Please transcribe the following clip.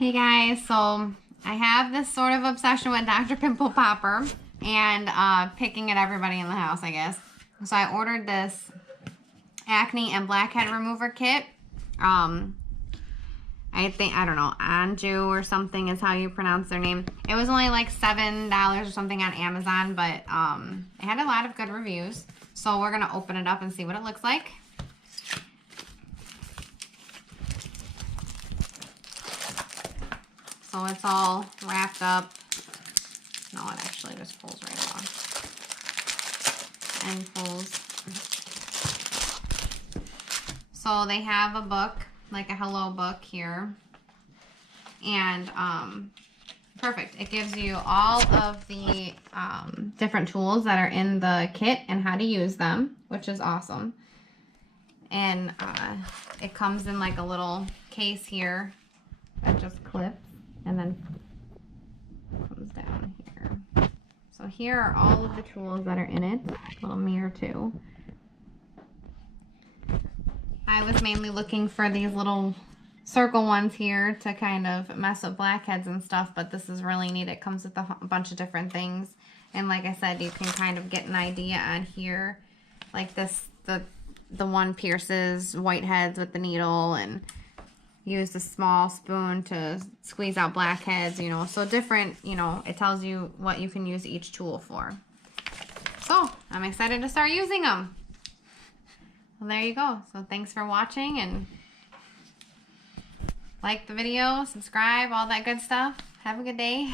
Hey guys, so I have this sort of obsession with Dr. Pimple Popper and picking at everybody in the house, I guess. So I ordered this acne and blackhead remover kit. I don't know, Anjou or something is how you pronounce their name. It was only like $7 or something on Amazon, but it had a lot of good reviews. So we're gonna open it up and see what it looks like. So it's all wrapped up. No, it actually just pulls right along. And pulls. So they have a book, like a hello book here. And perfect. It gives you all of the different tools that are in the kit and how to use them, which is awesome. And it comes in like a little case here that just clips. And then comes down here. So here are all of the tools that are in it. A little mirror too. I was mainly looking for these little circle ones here to kind of mess with blackheads and stuff, but this is really neat. It comes with a bunch of different things. And like I said, you can kind of get an idea on here. Like this, the one pierces whiteheads with the needle and use a small spoon to squeeze out blackheads, you know, so different, you know, it tells you what you can use each tool for. So I'm excited to start using them. Well, there you go. So thanks for watching, and like the video, subscribe, all that good stuff. Have a good day.